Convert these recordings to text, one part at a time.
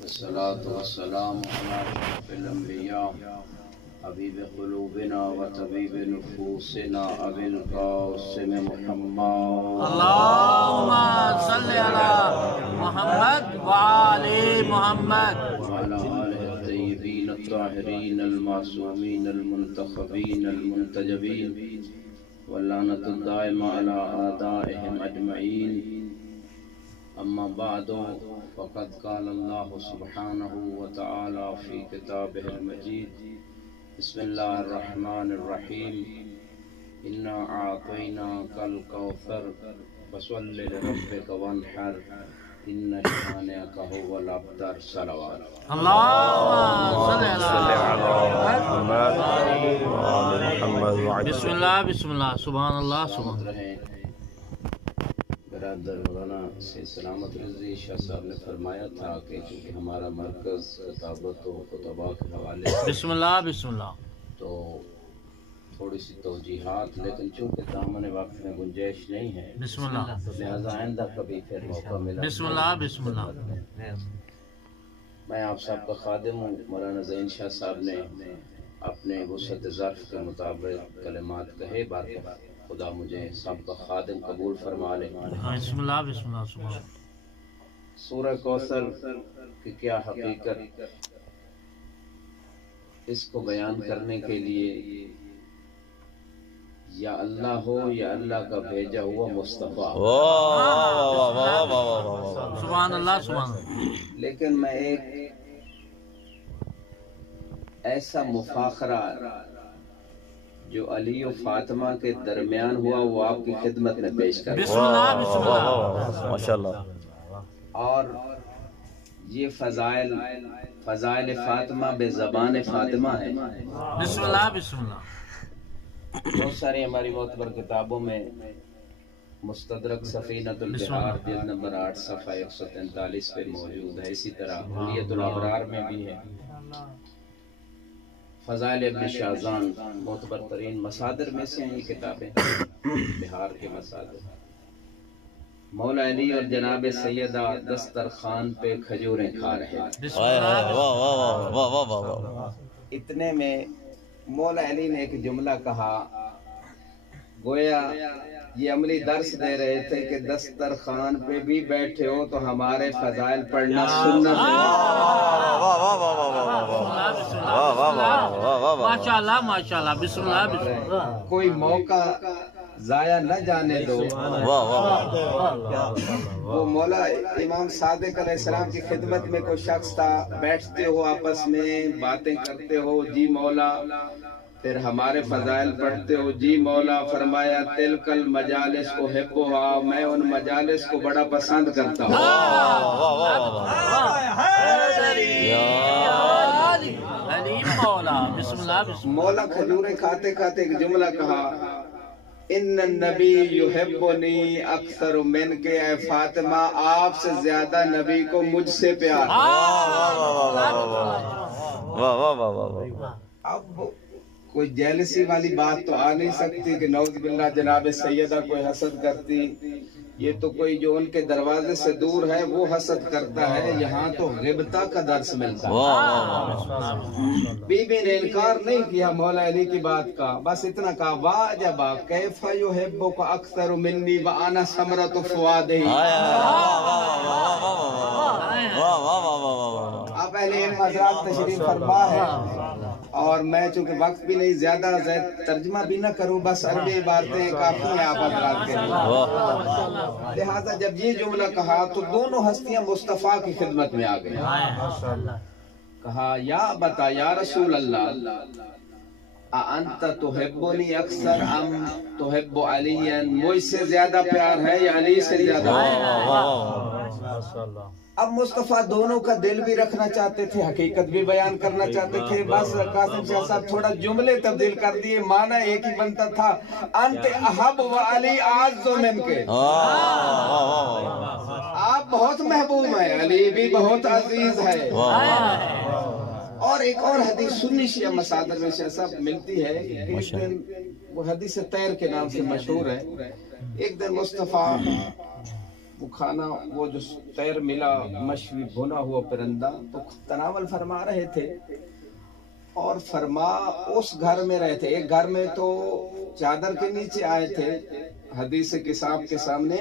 والصلاة والسلام على أشرف الأنبياء حبيب قلوبنا وطبيب نفوسنا أبي القاسم محمد اللهم صل على محمد وآل محمد وعلى آله الطيبين الطاهرين المعصومين المنتخبين المنتجبين واللعنة الدائمة على أعدائهم أجمعين. أما بعد فقد قال الله سبحانه وتعالى في كتابه المجيد بسم الله الرحمن الرحيم إنا أعطيناك الكوثر فصل لربك وانحر إن شانئك هو الأبتر. صلوات. اللهم صل على محمد بسم الله بسم الله سبحان الله سبحان سلامت رہیں. برادر مولانا سے سلامت رضی شاہ صاحب نے فرمایا تھا کہ چونکہ ہمارا مرکز کتابت و خطبہ کے حوالے سے بسم اللہ بسم اللہ تو تھوڑی سی توجیحات، لیکن چونکہ دامن وقت میں گنجائش نہیں ہے بسم اللہ لہذا آئندہ کبھی پھر موقع ملا. بسم اللہ بسم اللہ. میں آپ سب کا خادم ہوں. مولانا زین شاہ صاحب نے اپنے وسعت ظرف کے مطابق کلمات کہے، باقی خدا مجھے سب کا خادم قبول فرما لے. بسم اللہ بسم اللہ سبحان اللہ. سورہ کوثر کی کیا حقیقت، اس کو بیان کرنے کے لیے یا اللہ ہو یا اللہ کا بھیجا ہوا مصطفیٰ. سبحان اللہ سبحان اللہ. لیکن میں ایک ایسا مفاخرہ جو علی و فاطمہ کے درمیان ہوا وہ آپ کی خدمت میں پیش کر بسم اللہ بسم اللہ. ماشاءاللہ. اور یہ فضائل فاطمہ بے زبان فاطمہ ہے. بسم اللہ بسم اللہ. بہت ساری ہماری معتبر کتابوں میں مستدرک سفینۃ البحار جلد نمبر 8 صفحہ 143 پہ موجود ہے. اسی طرح حلیۃ الابرار میں بھی ہے. فضائل ابن شاہزان معتبر ترین مصادر میں سے ہیں یہ کتابیں، بہار کے مصادر. مولا علی اور جناب سیدہ دسترخوان پہ کھجوریں کھا رہے ہیں. اتنے میں مولا علی نے ایک جملہ کہا، گویا یہ عملی درس دے رہے تھے کہ دسترخوان پہ بھی بیٹھے ہو تو ہمارے فضائل پڑھنا سنت ہے. ماشاء اللہ ماشاء اللہ. بسم اللہ بسم اللہ. کوئی موقع ضائع نہ جانے دو. وہ مولا امام صادق علیہ السلام کی خدمت میں کوئی شخص تھا، بیٹھتے ہو آپس میں باتیں کرتے ہو، جی مولا، پھر ہمارے فضائل پڑھتے ہو، جی مولا. فرمایا تلک المجالس احبھا، میں ان مجالس کو بڑا پسند کرتا ہوں. مولا کھجوریں کھاتے کھاتے ایک جملہ کہا، ان النبی یحبنی اکثر من کے، اے فاطمہ آپ سے زیادہ نبی کو مجھ سے پیار. اب کوئی جیلسی والی بات تو آ نہیں سکتی کہ نعوذ باللہ جناب سیدہ کوئی حسد کرتی. یہ تو کوئی جو ان کے دروازے سے دور ہے وہ حسد کرتا ہے. یہاں تو غیبتہ کا درس ملتا ہے. بی بی نے انکار نہیں کیا مولا علی کی بات کا، بس اتنا کہا واجبا کیف یحبک اکثر منی وانا ثمرۃ فؤادہ. آپ اہل علم حضرات تشریف فرما ہے، اور میں چونکہ وقت بھی نہیں زیادہ ترجمہ بھی نہ کروں، بس عربی عبارتیں کافی ہیں آپ حضرات کے لیے. لہذا جب یہ جملہ کہا تو دونوں ہستیاں مصطفیٰ کی خدمت میں آ گئی. کہا یا بتا یا رسول اللہ، انت تحبنی اکثر ام تحب علی، مجھ سے زیادہ پیار ہے یا علی سے زیادہ؟ اب مصطفیٰ دونوں کا دل بھی رکھنا چاہتے تھے، حقیقت بھی بیان کرنا چاہتے تھے. بس قاسم شاہ صاحب تھوڑا جملے تبدیل کر دیے، معنی ایک ہی بنتا تھا، انت احب و علی اعز من کے. آپ بہت محبوب ہیں، علی بھی بہت عزیز ہے. اور ایک اور حدیث سنی شیعہ مصادر میں شاہ صاحب ملتی ہے، ایک دن وہ حدیث تیر کے نام سے مشہور ہے. ایک دن مصطفیٰ وہ کھانا وہ جو تیر ملا مشوی بھنا ہوا پرندہ تو تناول فرما رہے تھے، اور فرما اس گھر میں رہے تھے، ایک گھر میں تو چادر کے نیچے آئے تھے حدیث کتاب کے سامنے،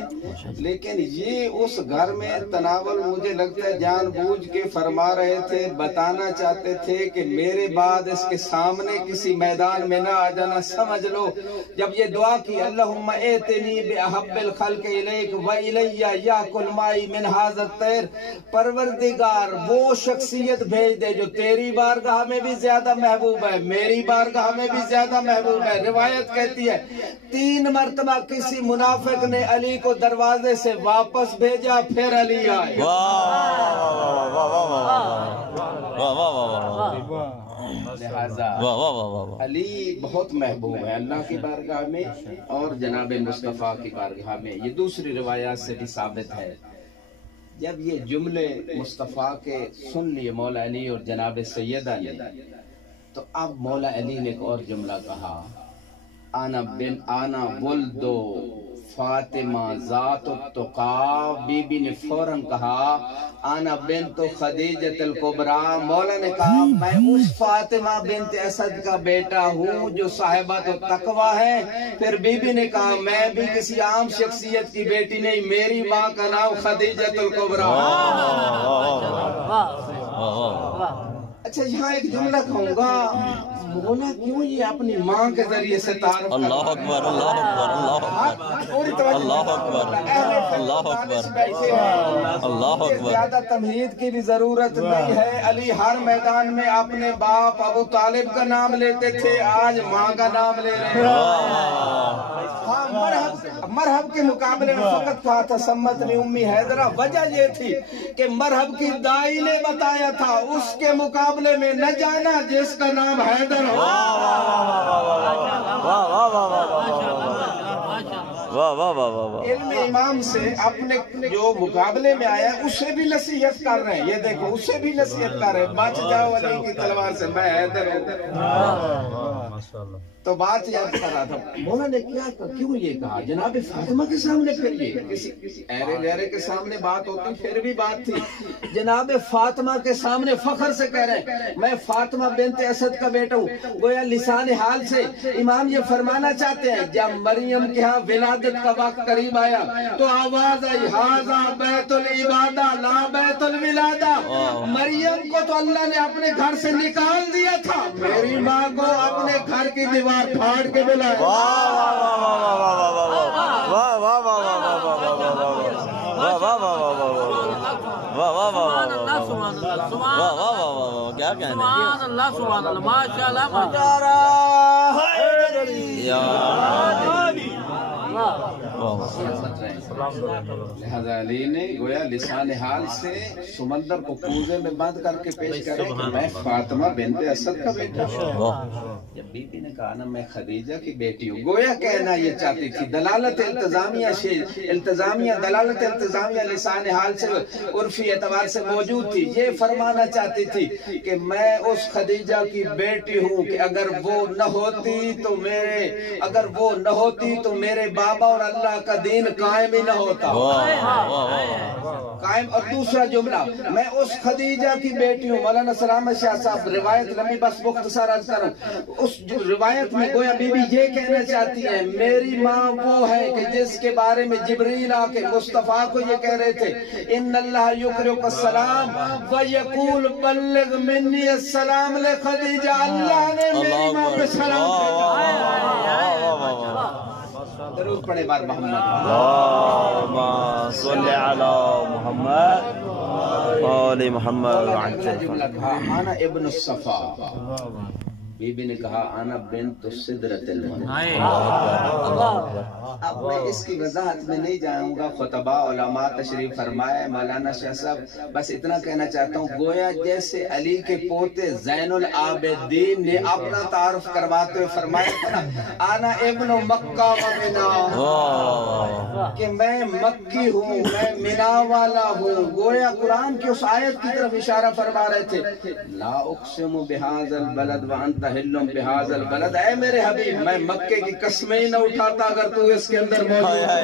لیکن یہ اس گھر میں تناول مجھے لگتا ہے جان بوجھ کے فرما رہے تھے، بتانا چاہتے تھے کہ میرے بعد اس کے سامنے کسی میدان میں نہ آ جانا۔ سمجھ لو جب یہ دعا کی اللہم ایتنی بأحب الخلق الیک وإلی یاکل مائی من ھذا الطیر، پروردگار وہ شخصیت بھیج دے جو تیری بارگاہ میں بھی زیادہ محبوب ہے، میری بارگاہ میں بھی زیادہ محبوب ہے۔ روایت کہتی ہے 3 مرتبہ کسی منافق نے علی کو دروازے سے واپس بھیجا، پھر علی آئے۔ لہذا علی بہت محبوب ہے اللہ کی بارگاہ میں اور جناب مصطفیٰ کی بارگاہ میں۔ یہ دوسری روایات سے بھی ثابت ہے۔ جب یہ جملے مصطفیٰ کے سن لیے مولا علی اور جناب سیدہ نے، تو اب مولا علی نے ایک اور جملہ کہا، آنا ولدو فاطمہ ذات التقا، بی بی نے فوراً کہا آنا بنت خدیجۃ الکبریٰ، مولا نے کہا میں اس فاطمہ بنت اسد کا بیٹا ہوں جو صاحبۃ التقوی ہے۔ پھر بی بی نے کہا میں بھی کسی عام شخصیت کی بیٹی نہیں، میری ماں کا نام خدیجۃ الکبریٰ۔ اچھا یہاں ایک جملہ کہوں گا، مولا کیوں یہ اپنی ماں کے ذریعے سے تعارف؟ اللہ اکبر، اللہ اکبر، اللہ اکبر، اللہ اکبر، اللہ اکبر، اللہ اکبر۔ زیادہ تمہید کی بھی ضرورت نہیں ہے، علی ہر میدان میں اپنے باپ ابو طالب کا نام لیتے تھے، آج ماں کا نام لے رہے ہیں۔ مرحب کے مقابلے میں فقط کہا تھا سمتنی امی حیدرہ، وجہ یہ تھی کہ مرحب کی دائی نے بتایا تھا اس کے مقابلے میں نہ جانا جس کا نام حیدر ہو۔ علم امام سے اپنے جو مقابلے میں آیا اسے بھی نصیحت کر رہے ہیں، یہ دیکھو اسے بھی نصیحت کر رہے ہیں، بچ جاؤ علی کی تلوار سے، میں حیدر ہوں۔ تو بات یاد کر رہا تھا، مولا نے کیوں یہ کہا جناب فاطمہ کے سامنے؟ پھر یہ کسی ایرے غیرے کے سامنے بات ہوتی پھر بھی بات تھی، جناب فاطمہ کے سامنے فخر سے کہہ رہے ہیں میں فاطمہ بنت اسد کا بیٹا ہوں۔ گویا لسان حال سے امام یہ فرمانا چاہتے ہیں جب مریم کے ہاں ولادت کا وقت قریب آیا تو آواز آئی ھذا بیت العبادہ لا بیت الولادہ، مریم کو تو اللہ نے اپنے گھر سے نکال دیا تھا، میری ماں کو اپنے گھر کی دیوار پھاڑ کے بلایا۔ کیا کہنا سبحان اللہ سبحان اللہ، ماشاء اللہ لہذا علی نے گویا لسان حال سے سمندر کو کوزے میں بند کر کے پیش کرے کہ میں فاطمہ بنت اسد کا بیٹا ہوں۔ جب بی بی نے کہا نا میں خدیجہ کی بیٹی ہوں، گویا کہنا یہ چاہتی تھی دلالت التزامیہ دلالت التزامیہ لسان حال سے عرفی اعتبار سے موجود تھی، یہ فرمانا چاہتی تھی کہ میں اس خدیجہ کی بیٹی ہوں کہ اگر وہ نہ ہوتی تو میرے بابا اور اللہ کا دین قائم ہی نہ ہوتا۔ قائم۔ اور دوسرا جملہ میں اس خدیجہ کی بیٹی ہوں، مولانا سلامت شاہ صاحب روایت لمبی بس مختصر عرض کروں، اس روایت میں گویا بی بی یہ کہنا چاہتی ہے میری ماں وہ ہے کہ جس کے بارے میں جبریل آ کے مصطفیٰ کو یہ کہہ رہے تھے ان اللہ یقرئک السلام ویقول بلغ منی السلام لخدیجہ، اللہ نے میری ماں پہ سلام درود پڑھے بار محمد اللہم صلی علی محمد آل محمد۔ اگلا جملہ کہا انا ابن الصفا، بی بی نے کہا انا بنت سدرۃ المنتہی۔ اب میں اس کی وضاحت میں نہیں جاؤں گا، خطبہ علماء تشریف فرمائے، مولانا شاہ صاحب بس اتنا کہنا چاہتا ہوں گویا جیسے علی کے پوتے زین العابدین نے اپنا تعارف کرواتے ہوئے فرمایا انا ابن مکہ و منا، کہ میں مکی ہوں، میں منا والا ہوں، گویا قرآن کی اس آیت کی طرف اشارہ فرما رہے تھے لا اقسم بہذا البلد وانت حل بہذا البلد، اے میرے حبیب میں مکے کی قسمیں ہی نہ اٹھاتا اگر تو اس کے اندر موجود ہے۔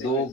2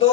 2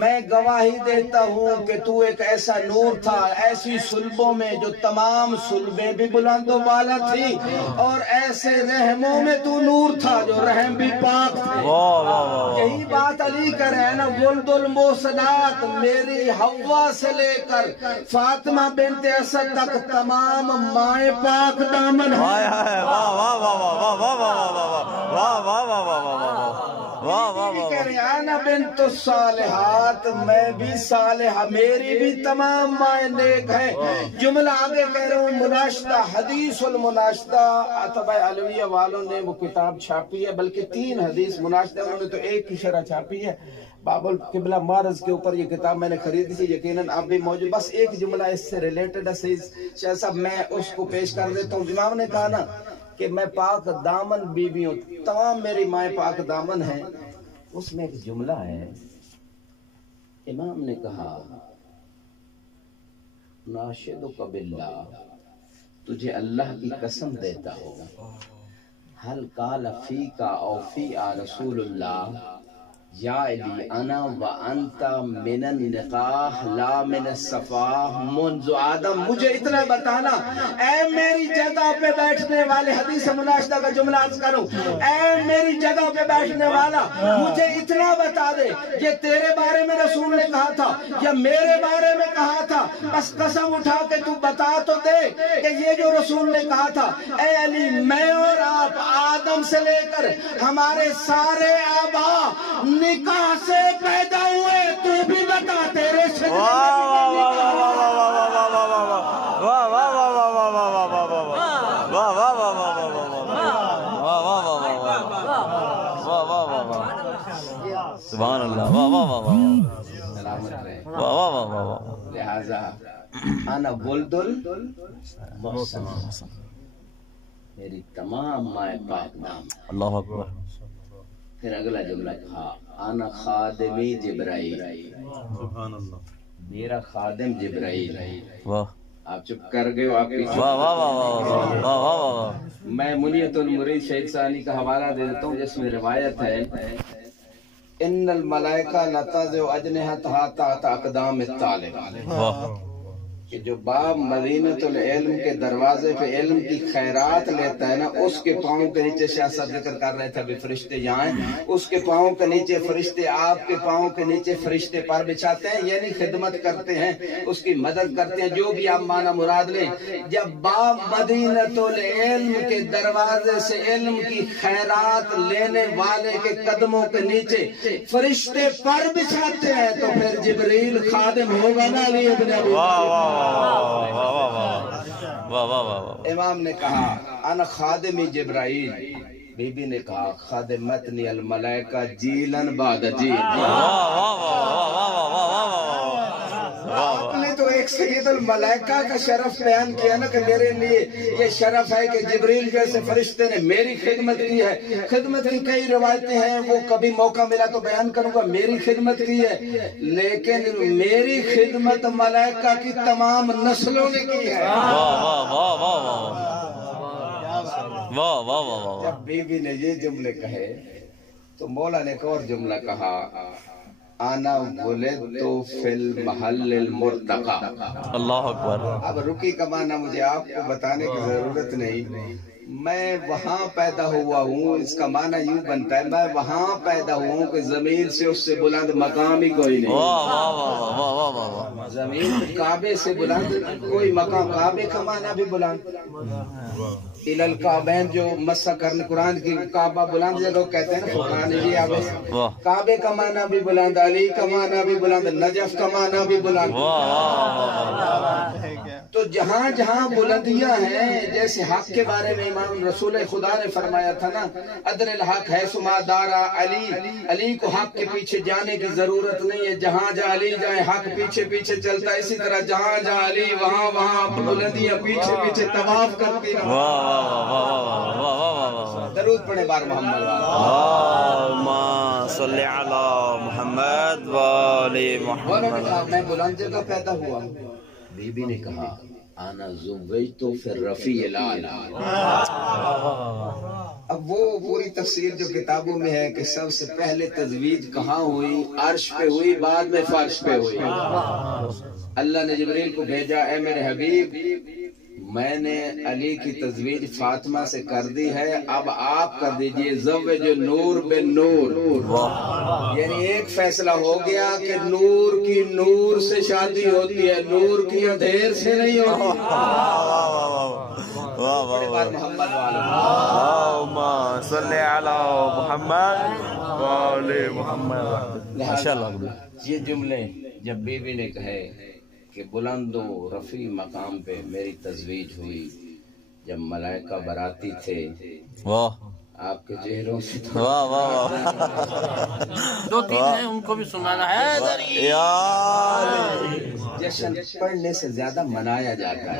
میں گواہی دیتا ہوں کہ تو ایک ایسا نور تھا ایسی صلبوں میں جو تمام صلبیں بھی بلند و بالا تھی، اور ایسے رحموں میں تو نور تھا جو رحم بھی پاک تھے۔ یہی بات علی کر رہے ہیں نا، ولد المحسنات، میری حوا سے لے کر فاطمہ بنت اسد تک تمام مائیں پاک دامن ہیں۔ کہہ رہے ہیں آنا بنت الصالحات، میں بھی صالحہ، میری بھی تمام مائیں نیک ہیں۔ جملہ آگے کہہ رہے ہوں، مناشدہ، حدیث المناشدہ، اتباع علویہ والوں نے وہ کتاب چھاپی ہے، بلکہ 3 حدیث مناشدہ، انہوں نے تو ایک ہی شرح چھاپی ہے۔ باب القبلہ معرض کے اوپر یہ کتاب میں نے خریدی تھی، یقیناً آپ بھی موجود، بس ایک جملہ اس سے ریلیٹڈ ہے شاہ صاحب، میں اس کو پیش کر دیتا ہوں۔ امام نے کہا نا کہ میں پاک دامن بیوی ہوں، تمام میری مائیں پاک دامن ہیں، اس میں ایک جملہ ہے، امام نے کہا ناشدک باللہ، تجھے اللہ کی قسم دیتا ہوں، حل قال فیکا او فی رسول اللہ یا علی انا وانت من النکاح لا من الصفاح منذ آدم، مجھے اتنا بتانا اے میری جگہ پہ بیٹھنے والے، حدیث مناشدہ کا جملہ عرض کروں، اے میری جگہ پہ بیٹھنے والا مجھے اتنا بتا دے، یہ تیرے بارے میں رسول نے کہا تھا یا میرے بارے میں کہا تھا، بس قسم اٹھا کے تو بتا تو دے کہ یہ جو رسول نے کہا تھا، اے علی میں اور آپ آدم سے لے کر ہمارے سارے آبا نکاح سے پیدا ہوئے، تو بھی بتا تیرے سے سبحان اللہ، واہ واہ واہ واہ واہ واہ، لہذا انا ولد المحسنات، میری تمام مائیں پاک دامن۔ اللہ اکبر۔ پھر اگلا جملہ کہا انا خادمی جبرائیل، میرا خادم جبرائیل۔ واہ، آپ چپ کر گئے ہو، آپ کی واہ واہ واہ واہ واہ۔ میں منیت المرید شہید ثانی کا حوالہ دے دیتا ہوں، جس میں روایت ہے ان الملائکہ لتضع اجنحتها تحت اقدام الطالب، کہ جو باب مدینۃ العلم کے دروازے پہ علم کی خیرات لیتا ہے نا، اس کے پاؤں کے نیچے، شاہ صاحب ذکر کر رہے تھے ابھی فرشتے یہاں ہیں، اس کے پاؤں کے نیچے فرشتے، آپ کے پاؤں کے نیچے فرشتے پر بچھاتے ہیں، یعنی خدمت کرتے ہیں، اس کی مدد کرتے ہیں، جو بھی آپ معنی مراد لیں۔ جب باب مدینۃ العلم کے دروازے سے علم کی خیرات لینے والے کے قدموں کے نیچے فرشتے پر بچھاتے ہیں، تو پھر جبریل خادم ہوگا نا علی ابن ابی طالب۔ امام نے کہا انا خادمی جبرائیل، بی بی نے کہا خادمتنی الملائکہ جیلن بعد جیل۔ آپ نے تو ایک سید الملائکہ کا شرف بیان کیا نا کہ میرے لیے یہ شرف ہے کہ جبریل جیسے فرشتے نے میری خدمت کی ہے۔ خدمت کی کئی روایتیں ہیں، وہ کبھی موقع ملا تو بیان کروں گا، میری خدمت کی ہے، لیکن میری خدمت ملائکہ کی تمام نسلوں نے کی ہے۔ جب بی بی نے یہ جملے کہے تو مولا نے ایک اور جملہ کہا انا ولدت فی المحل المرتقى۔ اللہ اکبر۔ اب رکی کا معنی مجھے آپ کو بتانے کی ضرورت نہیں، میں وہاں پیدا ہوا ہوں، اس کا معنی یوں بنتا ہے میں وہاں پیدا ہوا ہوں کہ زمین سے اس سے بلند مقام ہی کوئی نہیں۔ زمین کعبے سے بلند کوئی مقام، کعبے کا معنی بھی بلند، الالکعبین جو مسح کرنے قرآن کی کعبہ بلند ہے، لوگ کہتے ہیں نا قرآن جی آبے، کعبے کا معنی بھی بلند، علی کا معنی بھی بلند، نجف کا معنی بھی بلند۔ تو جہاں جہاں بلندیاں ہیں، جیسے حق کے بارے میں امام رسول خدا نے فرمایا تھا نا ادر الحق ہے سما دارا علی، علی کو حق کے پیچھے جانے کی ضرورت نہیں ہے، جہاں جہاں علی جائے حق پیچھے پیچھے چلتا ہے، اسی طرح جہاں جہاں علی وہاں وہاں بلندیاں پیچھے پیچھے طواف کرتی ہیں۔ درود پڑھے بار محمد، اللہم صلی علی محمد و آل محمد۔ میں بلند جگہ پیدا ہوا ہوں۔ بی بی نے کہا انا زویتو فی الرفیع الاعلی. اب وہ پوری تفسیر جو کتابوں میں ہے کہ سب سے پہلے تزویج کہاں ہوئی؟ عرش پہ ہوئی، بعد میں فرش پہ ہوئی. اللہ نے جبریل کو بھیجا، اے میرے حبیب میں نے علی کی تزویج فاطمہ سے کر دی ہے، اب آپ کر دیجئے زوج نور بن نور. یعنی ایک فیصلہ ہو گیا کہ نور کی نور سے شادی ہوتی ہے، نور کی اندھیر سے نہیں ہوتی. محمد اللہم صلی علی محمد وعلی محمد. یہ جملے جب بی بی نے کہے کہ بلند و رفیع مقام پہ میری تزویج ہوئی، جب ملائکہ براتی تھے آپ کے چہروں سے دو تین ہیں ان کو بھی سنانا ہے. جشن پڑھنے سے زیادہ منایا جاتا ہے.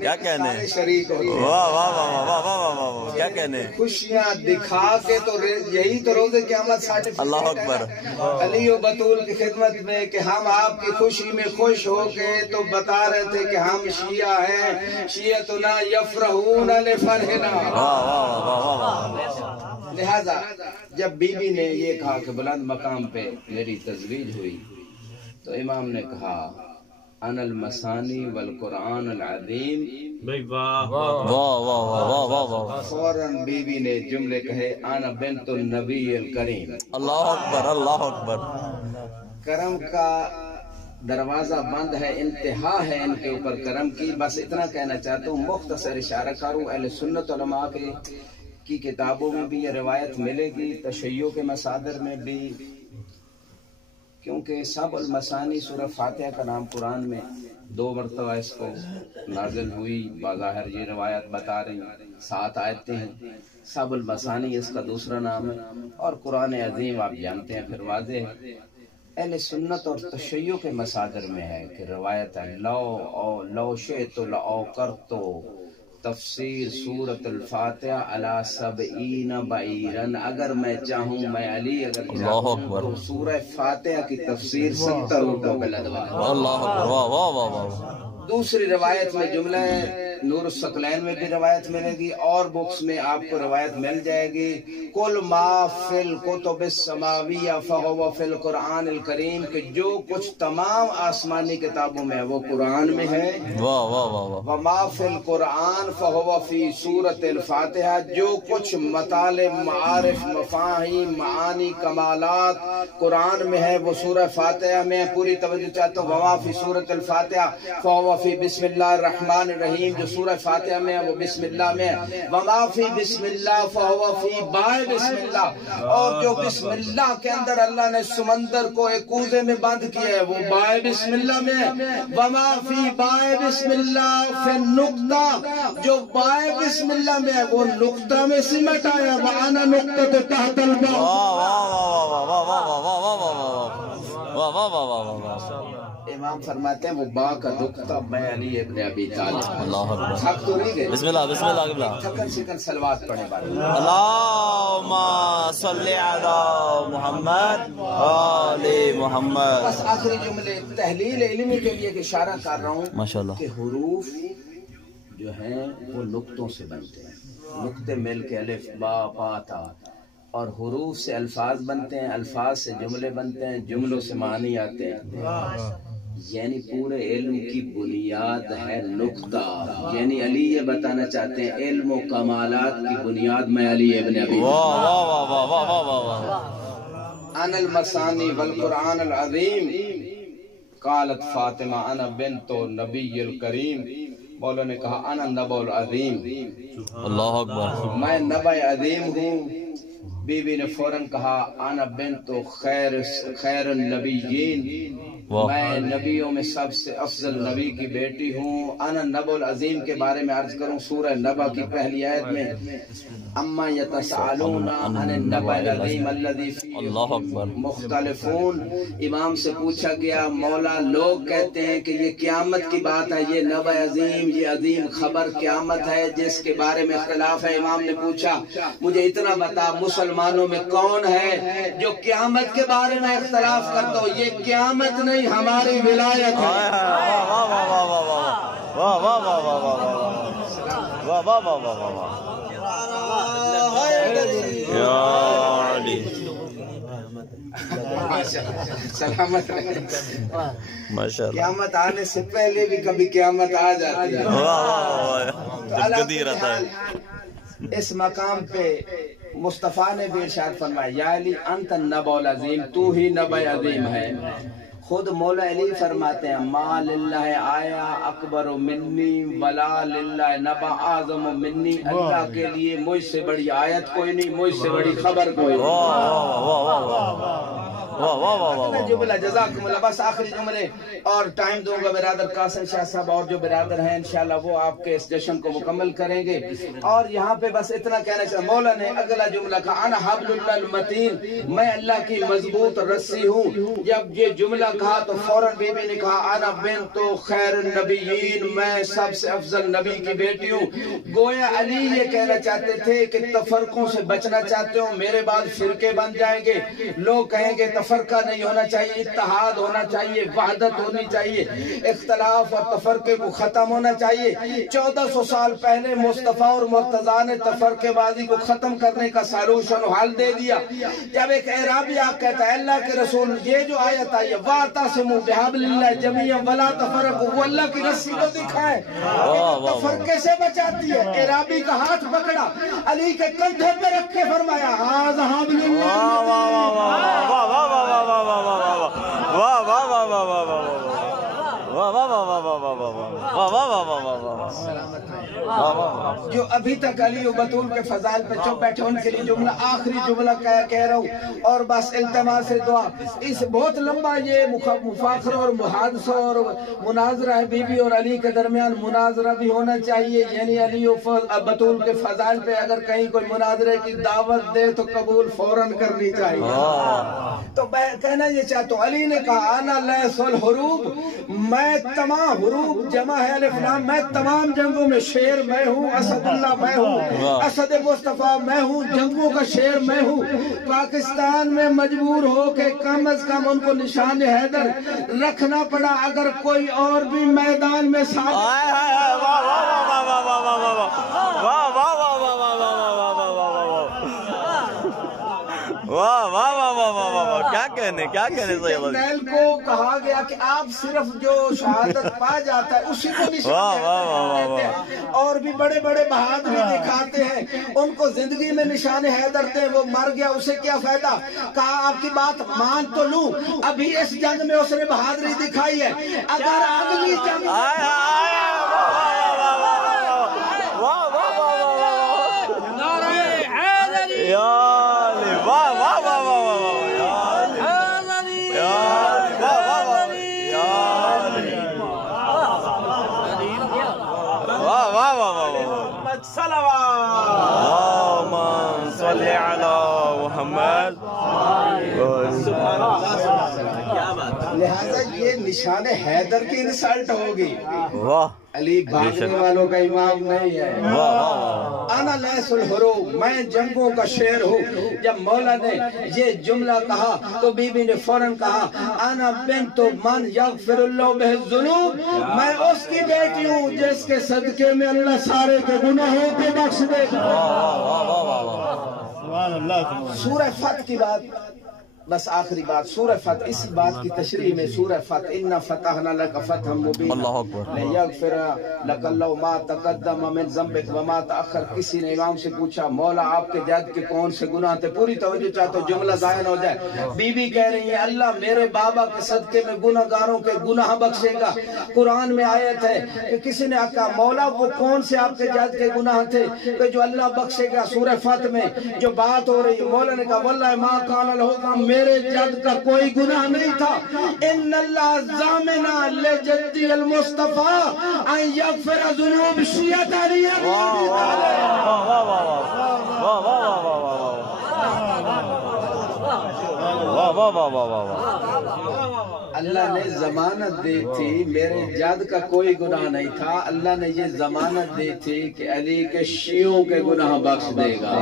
کیا کہنے، کیا کہنے. خوشیاں دکھا کے تو یہی تو روز قیامت سارٹیفکیٹ. اللہ اکبر. علی و بطول کی خدمت میں کہ ہم آپ کی خوشی میں خوش ہو کے تو بتا رہے تھے کہ ہم شیعہ ہیں، شیعتنا یفرحون لفرحنا. لہذا جب بی بی نے یہ کہا کہ بلند مقام پہ میری تزویج ہوئی تو امام نے کہا انا المثانی والقرآن العظیم. فوراً بی بی نے جملے کہے انا بنت النبی الکریم. اللہ اکبر، اللہ اکبر. کرم کا دروازہ بند ہے، انتہا ہے ان کے اوپر کرم کی. بس اتنا کہنا چاہتا ہوں، مختصر اشارہ کروں. اہل سنت علماء کی کتابوں میں بھی یہ روایت ملے گی، تشیع کے مصادر میں بھی، کیونکہ سب المثانی سورہ فاتحہ کا نام قرآن میں 2 مرتبہ اس کو نازل ہوئی. بظاہر یہ روایت بتا رہی ہیں 7 آیتیں ہیں. سب المثانی اس کا دوسرا نام ہے، اور قرآن عظیم آپ جانتے ہیں، پھر واضح ہے. اہل سنت اور تشیع کے مصادر میں ہے کہ روایت ہے لو شئت لأوقرت تفسیر سورۃ الفاتحہ علی 70 بعیرن. اگر میں چاہوں، میں علی اگر چاہوں تو سورہ فاتحہ کی تفسیر 70 اونٹوں پہ لدوا. اللہ اکبر. دوسری روایت میں جملہ ہے، نور الثقلین میں بھی روایت ملے گی، اور بکس میں آپ کو روایت مل جائے گی. کل ما فی الکتب السماویہ فہو فی القرآن الکریم، کہ جو کچھ تمام آسمانی کتابوں میں ہے وہ قرآن میں ہے. وما فی القرآن فہو فی سورۃ الفاتحہ، جو کچھ مطالب، معارف، مفاہیم، معانی، کمالات قرآن میں ہے وہ سورہ فاتحہ میں. پوری توجہ چاہتا ہوں. وما فی سورۃ الفاتحہ فہو فی بسم اللہ الرحمن الرحیم، جو سورہ فاتحہ میں ہے وہ بسم اللہ میں ہے. وما فی بسم اللہ فہو فی بائے بسم اللہ، اور جو بسم اللہ کے اندر اللہ نے سمندر کو ایک کوزے میں بند کیا ہے وہ بائے بسم اللہ میں ہے. وما فی بائے بسم اللہ فی نقطہ، جو بائے بسم اللہ میں ہے وہ نقطہ میں سمٹ آیا. وَأَنَا نُقْطَةُ تَحْتَ امام فرماتے ہیں وہ با کا نقطہ میں علی ابن ابی طالب. اللہ اکبر. تھک تو نہیں گئے؟ بسم اللہ، بسم اللہ. تھکن شکن سلوات پڑھے بارے. اللہم صلی علی محمد وعلی محمد. بس آخری جملے تحلیل علمی کے لیے اشارہ کر رہا ہوں ماشاءاللہ کہ حروف جو ہیں وہ نقطوں سے بنتے ہیں. نقطے مل کے الف با پا تا، اور حروف سے الفاظ بنتے ہیں، الفاظ سے جملے بنتے ہیں، جملوں سے معنی آتے ہیں. یعنی پورے علم کی بنیاد ہے نقطہ. یعنی علی یہ بتانا چاہتے ہیں علم و کمالات کی بنیاد میں علی ابن ابی. انا المثانی والقرآن العظیم. قالت فاطمہ انا بنت النبی الکریم. مولا نے کہا انا نبع العظیم. اللہ اکبر. میں نبع عظیم ہوں. بی بی نے فوراً کہا انا بنت خیر النبیین، میں نبیوں میں سب سے افضل نبی کی بیٹی ہوں. انا نبع العظیم کے بارے میں عرض کروں. سورہ نبع کی پہلی آیت میں اما یتسالون عن النبع العظیم الذی فیہ مختلفون. امام سے پوچھا گیا مولا لوگ کہتے ہیں کہ یہ قیامت کی بات ہے، یہ نبع عظیم، یہ عظیم خبر قیامت ہے جس کے بارے میں اختلاف ہے. امام نے پوچھا مجھے اتنا بتا بتا مسلمانوں میں کون ہے جو قیامت کے بارے میں اختلاف کرتا ہو؟ یہ قیامت نہیں ہماری ولایت ہے۔ سلامت قیامت آنے سے پہلے بھی کبھی قیامت آ جاتی ہے۔ اس مقام پہ مصطفیٰ نے بھی ارشاد فرمایا یا علی انت النبأ العظیم، تو ہی نبأ عظیم ہے۔ خود مولا علی فرماتے ہیں ما للہ آیا اکبر منی ولا للہ نبأ اعظم منی، اللہ کے لیے مجھ سے بڑی آیت کوئی نہیں، مجھ سے بڑی خبر کوئی نہیں۔ جملہ جزاکم اللہ، بس آخری جملے اور ٹائم دوں گا برادر قاسم شاہ صاحب اور جو برادر ہیں انشاءاللہ وہ آپ کے اس جشن کو مکمل کریں گے۔ اور یہاں پہ بس اتنا کہنا چاہتا مولا نے اگلا جملہ کہا انا حبل اللہ المتین، میں اللہ کی مضبوط رسی ہوں۔ جب یہ جملہ کہا تو فوراً بی بی نے کہا انا بنت خیر النبیین، میں سب سے افضل نبی کی بیٹی ہوں۔ گویا علی یہ کہنا چاہتے تھے کہ تفرقوں سے بچنا چاہتے ہو، میرے بعد فرقے بن جائیں گے، لوگ کہیں گے تفرقہ نہیں ہونا چاہیے، اتحاد ہونا چاہیے، وحدت ہونی چاہیے، اختلاف اور تفرقے کو ختم ہونا چاہیے۔ 1400 سال پہلے مصطفیٰ اور مرتضیٰ نے تفرقے بازی کو ختم کرنے کا سالوشن حل دے دیا۔ جب ایک اعرابی آ کہتا ہے اللہ کے رسول یہ جو آیت آئی ہے وَاعْتَصِمُوا بِحَبْلِ اللَّهِ جَمِيعًا وَلَا تَفَرَّقُوا، وہ اللہ کی رسی کو دکھائے تفرقے سے بچاتی ہے۔ اعرابی کا ہاتھ پکڑا، علی کے کندھے پہ رکھ کے فرمایا هَذَا حَبْلُ جو ابھی تک علی و بطول کے فضائل پہ چپ بیٹھے ان کے لیے جملہ آخری جملہ کہہ رہا ہوں اور بس التماس سے دعا۔ اس بہت لمبا یہ مفاخرہ اور محادثہ اور مناظرہ ہے، بی بی اور علی کے درمیان مناظرہ بھی ہونا چاہیے، یعنی علی و بطول کے فضائل پہ اگر کہیں کوئی مناظرے کی دعوت دے تو قبول فوراً کرنی چاہیے۔ تو کہنا یہ چاہتا ہوں علی نے کہا انا لیس الحروب، میں تمام حروب جمع ہے الف لام، میں تمام جنگوں میں شیر میں ہوں، اسد اللہ میں ہوں، اسد مصطفیٰ میں ہوں، جنگوں کا شیر میں ہوں۔ پاکستان میں مجبور ہو کہ کم از کم ان کو نشان حیدر رکھنا پڑا، اگر کوئی اور بھی میدان میں ساتھ کیا کہنے جرنیل کو کہا گیا کہ آپ صرف جو شہادت پا جاتا ہے اسی کو نشان دیتے ہیں، اور بھی بڑے بڑے بہادری دکھاتے ہیں، ان کو زندگی میں نشان حیدر دیں، وہ مر گیا اسے کیا فائدہ؟ کہا آپ کی بات مان تو لوں، ابھی اس جنگ میں اس نے بہادری دکھائی ہے، اگر اگلی جنگ لہذا یہ نشان حیدر کی انسلٹ ہوگی، علی بھاگنے والوں کا امام نہیں ہے۔ انا لیس الحروب، میں جنگوں کا شیر ہوں۔ جب مولا نے یہ جملہ کہا تو بی بی نے فوراً کہا انا بنت من یغفر اللہ بہ الذنوب، میں اس کی بیٹی ہوں جس کے صدقے میں اللہ سارے کے گناہوں کو بخش دے گا۔ سورہ فتح کی بات، بس آخری بات سورہ فتح، اسی بات کی تشریح میں سورہ فتح اِنَّا فَتَحْنَا لَكَ فَتْحًا مُبِينًا لِيَغْفِرَ لَكَ اللَّهُ مَا تَقَدَّمَ مِن ذَنبِكَ وَمَا تَأَخَّرَ۔ کسی نے امام سے پوچھا مولا آپ کے جد کے کون سے گناہ تھے؟ پوری توجہ چاہتا ہوں جملہ ظاہر ہو جائے۔ بی بی کہہ رہی ہے اللہ میرے بابا کے صدقے میں گناہ گاروں کے گناہ بخشے گا۔ قرآن میں آیت ہے کہ کسی نے کہا مولا وہ کون سے آپ کے جد کے گناہ تھے کہ جو اللہ بخشے گا؟ سورہ فتح میں جو بات ہو رہی ہے مولا نے کہا واللہ ما کان لہ، میرے جد کا کوئی گناہ نہیں تھا، ان اللہ ضامنا لجدی المصطفیٰ ان یغفر ذنوب شیعت علی ابی اللہ نے ضمانت دی تھی میرے جد کا کوئی گناہ نہیں تھا، اللہ نے یہ ضمانت دی تھی کہ علی کے شیعوں کے گناہ بخش دے گا۔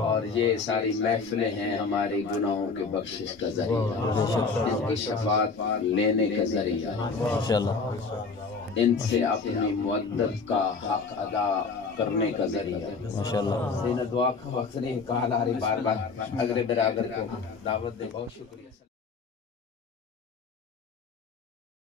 اور اور یہ ساری محفلیں ہیں ہماری گناہوں کے بخشش کا ذریعہ، ان کی شفاعت لینے کا ذریعہ، ماشاءاللہ ان سے اپنی مودت کا حق ادا کرنے کا ذریعہ۔ ماشاءاللہ دعا کا وقت نہیں، کہا رہی بار بار اگلے برادر کو دعوت دے۔ بہت شکریہ۔